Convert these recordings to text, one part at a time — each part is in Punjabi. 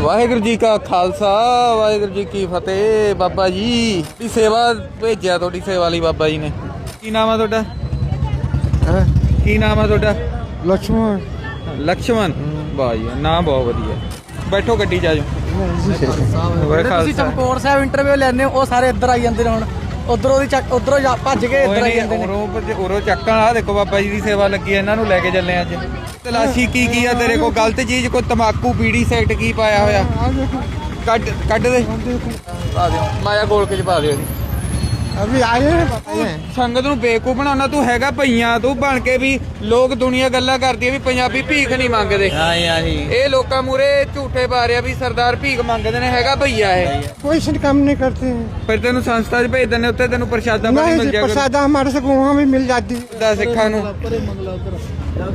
ਵਾਹਿਗੁਰੂ ਜੀ ਕਾ ਖਾਲਸਾ ਵਾਹਿਗੁਰੂ ਜੀ ਕੀ ਫਤਿਹ ਬਾਬਾ ਜੀ। ਦੀ ਸੇਵਾ ਭੇਜਿਆ ਤੁਹਾਡੀ ਸੇਵਾ ਲਈ ਬਾਬਾ ਜੀ ਨੇ? ਕੀ ਨਾਮ ਆ ਤੁਹਾਡਾ? ਕੀ ਨਾਮ ਆ ਤੁਹਾਡਾ? ਲక్ష్ਮਣ ਲక్ష్ਮਣ ਵਾਹ ਨਾਮ ਬਹੁਤ ਵਧੀਆ। ਬੈਠੋ ਗੱਡੀ 'ਚ ਆ ਤੁਸੀਂ ਚਮਕੌਰ ਸਾਹਿਬ ਇੰਟਰਵਿਊ ਲੈਣੇ ਉਹ ਸਾਰੇ ਇੱਧਰ ਆਈ ਜਾਂਦੇ ਨੇ ਹੁਣ। ਉਧਰੋਂ ਦੀ ਚੱਕ ਉਧਰੋਂ ਭੱਜ ਕੇ ਇੱਧਰ ਆਈ ਜਾਂਦੇ ਨੇ। ਉਰੋਂ ਭੱਜ- ਉਰੋਂ ਚੱਕਣ ਆ ਦੇਖੋ ਬਾਬਾ ਜੀ ਦੀ ਸੇਵਾ ਲੱਗੀ ਹੈ ਇਹਨਾਂ ਨੂੰ ਲੈ ਕੇ ਚੱਲੇ ਅੱਜ। ਤਲਾਸ਼ੀ ਕੀ ਕੀ ਆ ਤੇਰੇ ਕੋਲ? ਗਲਤ ਚੀਜ਼ ਕੋਈ ਤਮਾਕੂ ਬੀੜੀ ਸੈਕਟ ਕੀ ਪਾਇਆ ਹੋਇਆ? ਕੱਢ ਕੱਢ ਦੇ। ਪਾ ਦਿਓ। ਮਾਇਆ ਗੋਲ ਕੇ ਚ ਪਾ ਦਿਓ। ਜੀ अभी आए हैं बताए हैं ਸੰਗਤ ਨੂੰ ਬੇਵਕੂਫ ਬਣਾਉਣਾ ਤੂੰ ਹੈਗਾ ਭਈਆਂ ਤੂੰ ਬਣ ਕੇ ਵੀ ਲੋਕ ਦੁਨੀਆ ਗੱਲਾਂ ਕਰਦੀ ਆ ਵੀ ਪੰਜਾਬੀ ਭੀਖ ਨਹੀਂ ਮੰਗਦੇ ਇਹ ਲੋਕਾਂ ਮੂਰੇ ਝੂਠੇ ਪਾ ਰਿਆ ਵੀ ਸਰਦਾਰ ਭੀਖ ਮੰਗਦੇ ਨੇ ਹੈਗਾ ਭਈਆ ਇਹ कोई से काम नहीं करते हैं ਫਿਰ ਤੈਨੂੰ ਸੰਸਥਾ 'ਚ ਭੇਜ ਦਿੰਦੇ ਉੱਥੇ ਤੈਨੂੰ ਪ੍ਰਸ਼ਾਦਾ ਪਾਣੀ नहीं ਮਿਲ जी ਜਾਏਗਾ प्रसाद हमारे से वहाँ भी मिल जाती है ਦਾ ਸਿੱਖਾਂ ਨੂੰ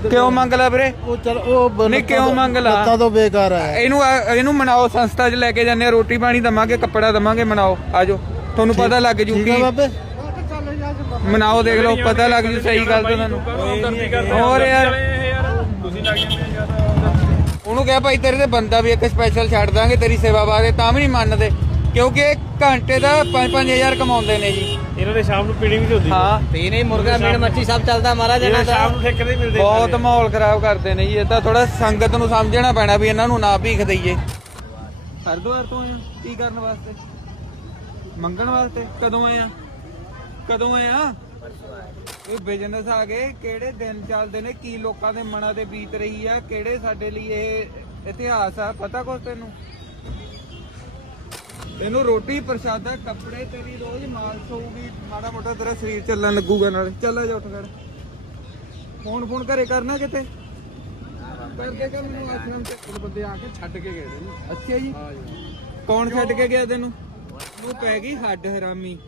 ਕਿਉਂ ਮੰਗ ਲਾ ਵੀਰੇ ਉਹ ਚਲ ਉਹ ਨਹੀਂ ਕਿਉਂ ਮੰਗ ਲਾ ਲੱਤਾਂ ਤੋਂ ਬੇਕਾਰ ਹੈ ਇਹਨੂੰ ਆ- ਇਹਨੂੰ ਮਨਾਓ ਸੰਸਥਾ 'ਚ ਲੈ ਕੇ ਜਾਂਦੇ ਆ ਰੋਟੀ ਪਾਣੀ ਦਵਾਂਗੇ ਕੱਪੜਾ ਦਵਾਂਗੇ ਮਨਾਓ ਆਜੋ ਤੁਹਾਨੂੰ ਪਤਾ ਲੱਗ ਜੂ ਠੀਕ ਕੀ ਬਾਬੇ? ਮਨਾਓ ਦੇਖ ਲਓ ਪਤਾ ਲੱਗ ਜੂ ਸਹੀ ਗੱਲ ਤੇ ਤੁਹਾਨੂੰ ਹੋਰ ਯਾਰ। ਉਹਨੂੰ ਕਿਹਾ ਭਾਈ ਤੇਰੇ ਤੇ ਬੰਦਾ ਵੀ ਇੱਕ ਸਪੈਸ਼ਲ ਛੱਡ ਦਾਂਗੇ ਤੇਰੀ ਸੇਵਾ ਬਾਰੇ ਤਾਂ ਵੀ ਨਹੀਂ ਮੰਨਦੇ ਕਿਉਂਕਿ ਇਹ ਘੰਟੇ ਦਾ 5-5000 ਕਮਾਉਂਦੇ ਨੇ ਜੀ। ਇਹਨਾਂ ਦੇ ਸ਼ਾਮ ਨੂੰ ਪੀਣੀ ਵੀ ਨਹੀਂ ਹੁੰਦੀ। ਹਾਂ। ਪੀਨੇ ਮੁਰਗਾ ਮੀਟ ਮੱਛੀ ਸਭ ਚੱਲਦਾ ਮਹਾਰਾਜ ਇਹਨਾਂ ਸ਼ਾਮ ਨੂੰ ਠੇਕੇ ਦੇ ਮਿਲਦੇ ਬਹੁਤ ਮਾਹੌਲ ਖਰਾਬ ਕਰਦੇ ਨੇ ਜੀ ਇਹ ਤਾਂ ਥੋੜਾ ਸੰਗਤ ਨੂੰ ਸਮਝਣਾ ਪੈਣਾ ਵੀ ਇਹਨਾਂ ਨੂੰ ਨਾ ਭੀਖ ਦਈਏ। ਹਰਦੁਆਰ ਤੋਂ ਕੀ ਕਰਨ ਵਾਸਤੇ? ਮੰਗਣ ਵਾਸਤੇ? ਕਦੋਂ ਆਏ ਆ? ਕਦੋਂ ਆਏ ਆ? ਇਹ ਬਿਜ਼ਨਸ ਆ ਗਏ। ਕਿਹੜੇ ਦਿਨ ਚੱਲਦੇ ਨੇ? ਕੀ ਲੋਕਾਂ ਦੇ ਮਨਾਂ ਤੇ ਬੀਤ ਰਹੀ ਆ? ਕਿਹੜੇ ਸਾਡੇ ਲਈ ਇਹ ਇਤਿਹਾਸ ਆ? ਪਤਾ ਕੁਛ ਤੈਨੂੰ? ਤੈਨੂੰ ਰੋਟੀ ਪ੍ਰਸ਼ਾਦਾ ਕੱਪੜੇ ਤੇਰੀ ਰੋਜ਼ ਮਾਲਸ਼ ਹੋਊਗੀ ਮਾੜਾ ਮੋਟਾ ਤੇਰਾ ਸਰੀਰ ਚੱਲਣ ਲੱਗੂਗਾ ਨਾਲ। ਚੱਲ ਜਾ ਉੱਠ ਕਰ ਫੋਨ ਫੋਨ ਘਰੇ ਕਰਨਾ ਕਿਤੇ? ਕਰਦੇ ਕਿ ਮੈਨੂੰ ਆਸ਼ਰਮ ਤੇ ਬੰਦੇ ਆ ਕੇ ਛੱਡ ਕੇ ਗਏ ਨੇ। ਅੱਛਾ ਜੀ। ਕੌਣ ਛੱਡ ਕੇ ਗਿਆ ਤੈਨੂੰ? ਨੂੰ ਪੈ ਗਈ ਹੱਡ ਹਰਾਮੀ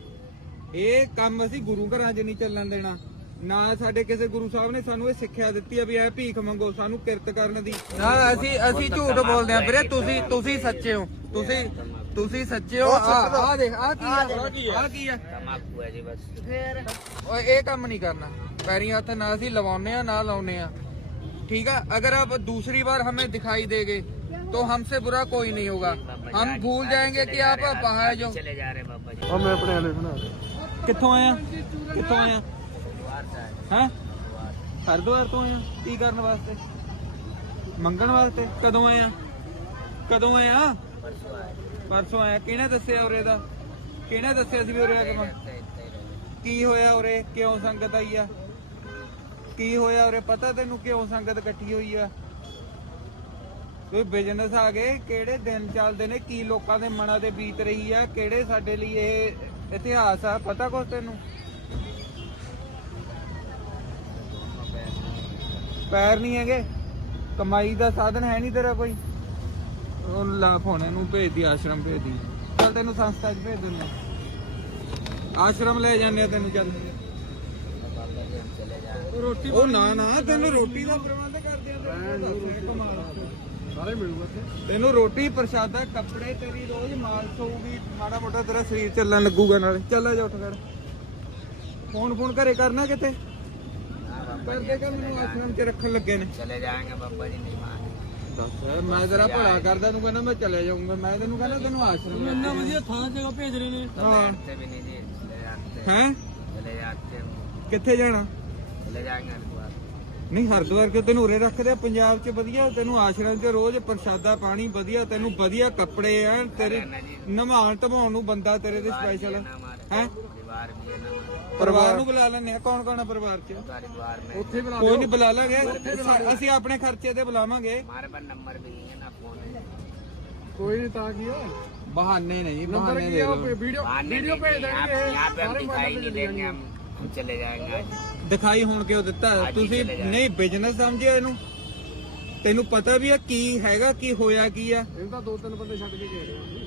ਇਹ ਕੰਮ ਅਸੀਂ ਗੁਰੂ ਘਰਾਂ 'ਚ ਨਹੀਂ ਚੱਲਣ ਦੇਣਾ ਨਾ ਸਾਡੇ ਕਿਸੇ ਗੁਰੂ ਸਾਹਿਬ ਨੇ ਸਾਨੂੰ ਇਹ ਸਿੱਖਿਆ ਦਿੱਤੀ ਆ ਵੀ ਇਹ ਭੀਖ ਮੰਗੋ ਸਾਨੂੰ ਕਿਰਤ ਕਰਨ ਦੀ ਨਾ ਅਸੀਂ ਅਸੀਂ ਝੂਠ ਬੋਲਦੇ ਆ ਵੀਰੇ ਤੁਸੀਂ ਤੁਸੀਂ ਸੱਚੇ ਹੋ ਤੁਸੀਂ ਤੁਸੀਂ ਸੱਚੇ ਹੋ ਆ ਆ ਦੇਖ ਆ ਕੀ ਆ ਆ ਕੀ ਆ ਤਮਾਕੂ ਹੈ ਜੀ ਬਸ ਓਏ ਇਹ ਕੰਮ ਨਹੀਂ ਕਰਨਾ ਪੈਰੀਂ ਹੱਥ ਨਾ ਅਸੀਂ ਲਵਾਉਨੇ ਆ ਨਾ ਲਾਉਨੇ ਆ ठीक है अगर अब दूसरी बार हमें दिखाई देंगे तो हमसे बुरा कोई नहीं होगा हम भूल जाएंगे कि आप वहाँ है जो ਚਲੇ ਜਾ ਰਹੇ ਬਾਬਾ ਜੀ ਉਹ ਮੈਂ ਆਪਣੇ ਵਾਲੇ ਬਣਾ ਦੇ ਕਿੱਥੋਂ ਆਇਆ ਕਿੱਥੋਂ ਆਇਆ ਹਾਂ ਹਰਦੁਆਰ ਤੋਂ ਆਇਆ ਕੀ ਕਰਨ ਵਾਸਤੇ ਮੰਗਣ ਵਾਸਤੇ ਕਦੋਂ ਆਇਆ ਕਦੋਂ ਆਇਆ ਪਰਸੋਂ ਆਇਆ ਕਿਹਨੇ ਦੱਸਿਆ ਉਰੇ ਦਾ ਕਿਹਨੇ ਦੱਸਿਆ ਸੀ ਵੀ ਉਰੇ ਆ ਕੇ ਮੰਗ- ਕੀ ਹੋਇਆ ਉਰੇ ਕਿਉਂ ਸੰਗਤ ਆਈ ਆ ਕੀ ਹੋਇਆ ਉਰੇ ਪਤਾ ਤੈਨੂੰ ਕਿਉਂ ਸੰਗਤ ਇਕੱਠੀ ਹੋਈ ਆ ਕੋਈ ਬਿਜ਼ਨਸ ਆ ਗਏ ਕਿਹੜੇ ਦਿਨ ਚੱਲਦੇ ਨੇ ਕੀ ਲੋਕਾਂ ਦੇ ਮਨਾਂ ਤੇ ਬੀਤ ਰਹੀ ਆ ਕਿਹੜੇ ਸਾਡੇ ਲਈ ਇਹ ਇਤਿਹਾਸ ਆ ਪਤਾ ਕੁਛ ਤੈਨੂੰ? ਪੈਰ ਨਹੀਂ ਹੈਗੇ ਕਮਾਈ ਦਾ ਸਾਧਨ ਹੈ ਨਹੀਂ ਤੇਰਾ ਕੋਈ। ਉਹ ਲਾ ਫੋਨ ਇਹਨੂੰ ਭੇਜ ਦੀ ਆਸ਼ਰਮ ਭੇਜ ਦੀ। ਚੱਲ ਤੈਨੂੰ ਸੰਸਥਾ 'ਚ ਭੇਜ ਦਿੰਦੇ। ਆਸ਼ਰਮ ਲੈ ਜਾਂਦੇ ਆ ਤੈਨੂੰ ਚੱਲ। ਰੋਟੀ ਉਹ ਨਾ ਨਾ ਤੈਨੂੰ ਰੋਟੀ ਦਾ ਪ੍ਰਬੰਧ ਕਰਦੇ ਆ। ਸਾਰੇ ਮਿਲੂਗਾ ਇੱਥੇ। ਤੈਨੂੰ ਰੋਟੀ ਪ੍ਰਸ਼ਾਦਾ ਕੱਪੜੇ ਤੇਰੀ ਰੋਜ਼ ਮਾਲਸ਼ ਹੋਊਗੀ ਮਾੜਾ ਮੋਟਾ ਤੇਰਾ ਸਰੀਰ ਚੱਲਣ ਲੱਗੂਗਾ ਨਾਲੇ। ਚੱਲ ਜਾ ਉੱਠ ਖੜ ਫੋਨ ਫੋਨ ਘਰੇ ਕਰਨਾ ਕਿਤੇ? ਪਰ ਦੇਖਾ ਮੈਨੂੰ ਆਸ਼ਰਮ 'ਚ ਰੱਖਣ ਲੱਗੇ ਨੇ। ਚਲੇ ਜਾਵਾਂਗੇ ਬੱਬਾ ਜੀ ਮਹਿਮਾਨ ਦੱਸ ਮੈਂ ਤੇਰਾ ਭਲਾ ਕਰਦਾ ਤੂੰ ਕਹਿੰਦਾ ਮੈਂ ਚਲੇ ਜਾਊਂਗਾ। ਮੈਂ ਤੈਨੂੰ ਕਹਿੰਦਾ ਤੈਨੂੰ ਆਸ਼ਰਮ ਇੰਨਾ ਵਧੀਆ ਥਾਂ ਜਗ੍ਹਾ ਭੇਜ ਰਹੇ ਨੇ। ਹਾਂ। ਹੈ? ਚਲੇ ਜਾਂਦੇ ਕਿੱਥੇ ਜਾਣਾ? ਚਲੇ ਜਾਵਾਂਗੇ ਨਹੀਂ ਹਰਿਦੁਆਰ ਕਿਉਂ ਤੈਨੂੰ ਉਰੇ ਰੱਖਦੇ ਆ? ਪੰਜਾਬ 'ਚ ਵਧੀਆ ਤੈਨੂੰ ਆਸ਼ਰਮ 'ਚ ਰੋਜ਼ ਪ੍ਰਸ਼ਾਦਾ ਪਾਣੀ ਵਧੀਆ ਤੈਨੂੰ ਵਧੀਆ ਕੱਪੜੇ ਆ ਤੇਰੇ ਨਮਾਨ ਧਮਾਉਣ ਨੂੰ ਬੰਦਾ ਤੇਰੇ ਤੇ ਸਪੈਸ਼ਲ ਹੈ ਪਰਿਵਾਰ ਨੂੰ ਬੁਲਾ ਲੈਣੇ ਆ। ਕੌਣ ਕੌਣ ਆ ਪਰਿਵਾਰ 'ਚ? ਉੱਥੇ ਬੁਲਾ ਕੋਈ ਨਹੀਂ ਬੁਲਾ ਲਾਂਗੇ। ਅਸੀਂ ਆਪਣੇ ਖਰਚੇ ਤੇ ਬੁਲਾਵਾਂਗੇ। ਕੋਈ ਨਹੀਂ ਤਾਂ ਕੀ ਹੋਇਆ ਬਹਾਨੇ ਨਹੀਂ ਬਹਾਨੇ ਵੀਡੀਓ ਵੀਡੀਓ ਭੇਜ ਦੇਣਗੇ। ਯਹਾਂ ਦਿਖਾਈ ਨਹੀਂ ਦੇਣਗੇ हम हम चले जाएंगे आज ਦਿਖਾਈ ਹੁਣ ਕਿਉਂ ਦਿੱਤਾ ਅੱਜ ਹੀ ਤੁਸੀਂ ਚਲੇ ਜਾਓ। ਨਹੀਂ ਬਿਜ਼ਨਸ ਸਮਝਿਆ ਇਹਨੂੰ ਤੈਨੂੰ ਪਤਾ ਵੀ ਆ ਕੀ ਹੈਗਾ ਕੀ ਹੋਇਆ ਕੀ ਆ ਇਹ ਤਾਂ ਦੋ ਤਿੰਨ ਬੰਦੇ ਛੱਡ ਕੇ ਗਏ ਨੇ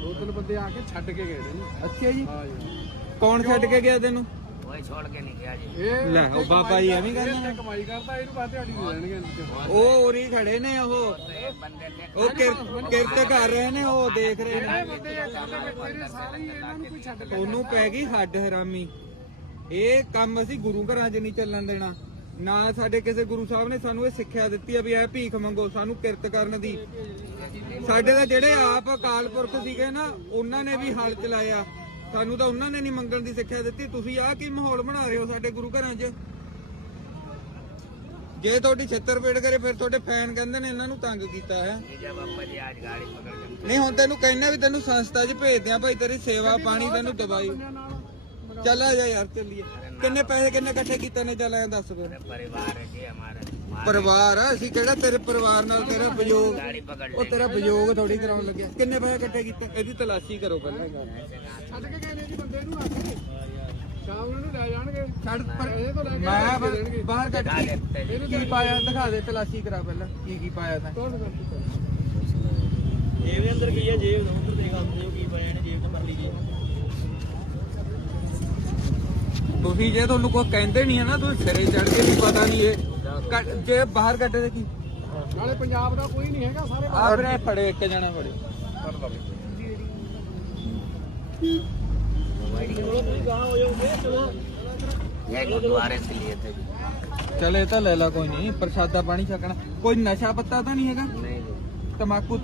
ਦੋ ਤਿੰਨ ਬੰਦੇ ਆ ਕੇ ਛੱਡ ਕੇ ਗਏ ਨੇ ਅੱਛਾ ਜੀ ਹਾਂ ਜੀ ਕੌਣ ਛੱਡ ਕੇ ਗਿਆ ਤੈਨੂੰ वही छोड़ के नहीं गया जी ਇਹ ਲੈ ਉਹ ਬਾਬਾ ਜੀ ਐਵੇਂ ਕਹਿੰਦੇ ਇਹ ਨੇ ਕਮਾਈ ਕਰਦਾ ਇਹਨੂੰ ਬਾਅਦ ਦਿਹਾੜੀ ਦੇ ਦੇਣਗੇ ਇਹਨੂੰ। ਉਹ ਉਰੀ ਖੜੇ ਨੇ ਉਹ ये बंदे थे ਉਹ ਕਿਰ- ਕਿਰਤ ਕਰ ਰਹੇ ਨੇ ਉਹ ਦੇਖ ਰਹੇ ਨੇ ਇਹ ਬੰਦੇ ਆ ਕਰਦੇ ਨੇ ਤੇਰੇ ਸਾਰੇ ਹੀ ਇਹਨਾਂ ਨੂੰ ਕੋਈ ਛੱਡ ਕੇ ਉਹਨੂੰ ਪੈ ਗਈ ਹੱਡ ਹਰਾਮੀ ਇਹ ਕੰਮ ਅਸੀਂ ਗੁਰੂ ਘਰਾਂ 'ਚ ਨਹੀਂ ਚੱਲਣ ਦੇਣਾ। ਨਾ ਸਾਡੇ ਕਿਸੇ ਗੁਰੂ ਸਾਹਿਬ ਨੇ ਸਾਨੂੰ ਇਹ ਸਿੱਖਿਆ ਦਿੱਤੀ ਆ ਵੀ ਇਹ ਭੀਖ ਮੰਗੋ ਸਾਨੂੰ ਕਿਰਤ ਕਰਨ ਦੀ। ਸਾਡੇ ਦਾ ਜਿਹੜੇ ਆਪ ਅਕਾਲ ਪੁਰਖ ਸੀਗੇ ਨਾ ਉਹਨਾਂ ਨੇ ਵੀ ਹਲ ਚਲਾਇਆ। ਸਾਨੂੰ ਤਾਂ ਉਹਨਾਂ ਨੇ ਨਹੀਂ ਮੰਗਣ ਦੀ ਸਿੱਖਿਆ ਦਿੱਤੀ। ਤੁਸੀਂ ਆਹ ਕੀ ਮਾਹੌਲ ਬਣਾ ਰਹੇ ਹੋ ਸਾਡੇ ਗੁਰੂ ਘਰਾਂ 'ਚ? ਜੇ ਤੁਹਾਡੀ ਛੇਤਰ ਪੇੜ ਕਰੇ ਫਿਰ ਤੁਹਾਡੇ ਫੈਨ ਕਹਿੰਦੇ ਨੇ ਇਹਨਾਂ ਨੂੰ ਤੰਗ ਕੀਤਾ ਹੈ। ਨਹੀਂ ਹੁਣ ਤੈਨੂੰ ਕਹਿਣਾ ਵੀ ਤੈਨੂੰ ਸੰਸਥਾ 'ਚ ਭੇਜਦੇ ਆ ਭਾਈ ਤੇਰੀ ਸੇਵਾ ਪਾਣੀ ਤੈਨੂੰ ਦਵਾਈ। ਚੱਲ ਆ ਜਾ ਯਾਰ ਚੱਲੀਏ। ਕਿੰਨੇ ਪੈਸੇ ਕਿੰਨੇ ਇਕੱਠੇ ਕੀਤੇ ਨੇ? ਚੱਲ ਐਂ ਦੱਸ ਫਿਰ। ਪਰਿਵਾਰ ਆ ਅਸੀਂ ਕਿਹੜਾ ਤੇਰੇ ਪਰਿਵਾਰ ਨਾਲ ਤੇਰਾ ਵਿਯੋਗ ਉਹ ਤੇਰਾ ਵਿਯੋਗ ਥੋੜੀ ਕਰਾਉਣ ਲੱਗਿਆ। ਕਿੰਨੇ ਪੈਸੇ ਇਕੱਠੇ ਕੀਤੇ? ਇਹਦੀ ਤਲਾਸ਼ੀ ਕਰੋ ਪਹਿਲਾਂ ਛੱਡ ਕੇ ਗਏ ਨੇ ਜੀ ਬੰਦੇ ਨੂੰ ਆ ਕੇ ਸ਼ਾਮ ਨੂੰ ਇਹਨੂੰ ਲੈ ਜਾਣਗੇ। ਛੱਡ ਪਰ ਇਹਦੇ ਤੋਂ ਲੈ ਕੇ ਮੈਂ। ਫਿਰ ਬਾਹਰ ਕੱਢ ਕੇ ਕੀ ਪਾਇਆ ਦਿਖਾ ਦੇ ਤਲਾਸ਼ੀ ਕਰਾ ਪਹਿਲਾਂ। ਕੀ ਕੀ ਪਾਇਆ ਤੈਂ। ਜੇਬ ਦੇ ਅੰਦਰ ਕੀ ਹੈ ਜੇਬ ਅੰਦਰ ਦੇਖ ਆਉਂਦੇ ਹੋ ਕੀ ਪਾਇਆ ਨੇ? ਜੇਬ ਤੋਂ ਮਰ ਲਈ ਜੇਬ। ਤੁਸੀਂ ਜੇ ਤੁਹਾਨੂੰ ਕੋਈ ਕਹਿੰਦੇ ਨਹੀਂ ਹੈ ਨਾ ਤੁਸੀਂ ਸਿਰੇ ਚੜ ਕੇ ਵੀ ਪਤਾ ਨਹੀਂ ਇਹ ਕੱਢ- ਜੇ ਬਾਹਰ ਕੱਢੇ ਤੇ ਕੀ ਨਾਲੇ ਪੰਜਾਬ ਦਾ ਕੋਈ ਨਹੀਂ ਹੈਗਾ ਸਾਰੇ ਆ ਫਿਰ ਇਹ ਫੜੇ ਇੱਕ ਜਣਾ ਫੜੇ ਚਲੋ ਤੁਸੀਂ ਗਾਂ ਹੋ ਜਾਓਗੇ ਚਲੋ ये गुरुद्वारे से लिए थे ਚਲ ਇਹ ਤਾਂ ਲੈ ਲਾ ਕੋਈ ਨਹੀਂ ਪ੍ਰਸ਼ਾਦਾ ਪਾਣੀ ਛਕਣਾ ਕੋਈ ਨਸ਼ਾ ਪੱਤਾ ਤਾਂ ਨਹੀਂ ਹੈਗਾ नहीं ਤਮਾਕੂ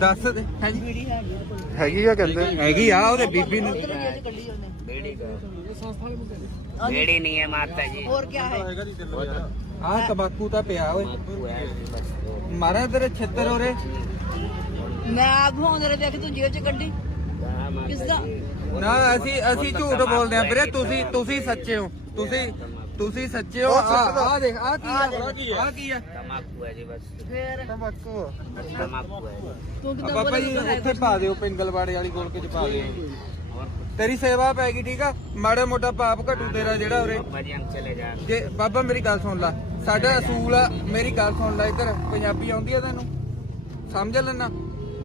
ਦੱਸ ਦੇ। ਹਾਂਜੀ ਹੈਗੀ ਆ ਕਹਿੰਦੇ। ਹੈਗੀ ਆ ਉਹਦੇ ਬੀਬੀ ਨੂੰ। ਬੇੜੀ ਨਹੀਂ ਹੈ ਮਾਤਾ ਜੀ। ਹੋਰ ਕੀ ਹੈ? ਆ ਤਬਾਕੂ ਤਾਂ ਪਿਆ ਓਏ। ਮਾਰਾ ਤੇਰੇ ਛੱਤਰ ਹੋਰੇ। ਮੈਂ ਆਗੋਂ ਤੇਰੇ ਦੇਖ ਤੂੰ ਜੇਬ ਚ ਕੱਢੀ? ਕਿਸ ਦਾ? ਨਾ ਅਸੀਂ ਅਸੀਂ ਝੂਠ ਬੋਲਦੇ ਆ ਵੀਰੇ ਤੁਸੀਂ ਤੁਸੀਂ ਸੱਚੇ ਹੋ। ਤੁਸੀਂ ਤੁਸੀਂ ਸੱਚੇ ਹੋ। ਆ ਦੇਖ ਆ ਕੀ ਆ? ਕੀ ਆ? ਤੇਰੀ ਸੇਵਾ ਪੈ ਗਈ ਠੀਕ ਆ? ਮਾੜਾ ਮੋਟਾ ਪਾਪ ਘਟੂ ਤੇਰਾ ਜਿਹੜਾ ਉਰੇ। ਜੇ ਬਾਬਾ ਮੇਰੀ ਗੱਲ ਸੁਣ ਲੈ ਸਾਡਾ ਅਸੂਲ ਆ ਮੇਰੀ ਗੱਲ ਸੁਣ ਲੈ ਇਧਰ ਪੰਜਾਬੀ ਆਉਂਦੀ ਆ ਤੈਨੂੰ? ਸਮਝ ਲੈਣਾ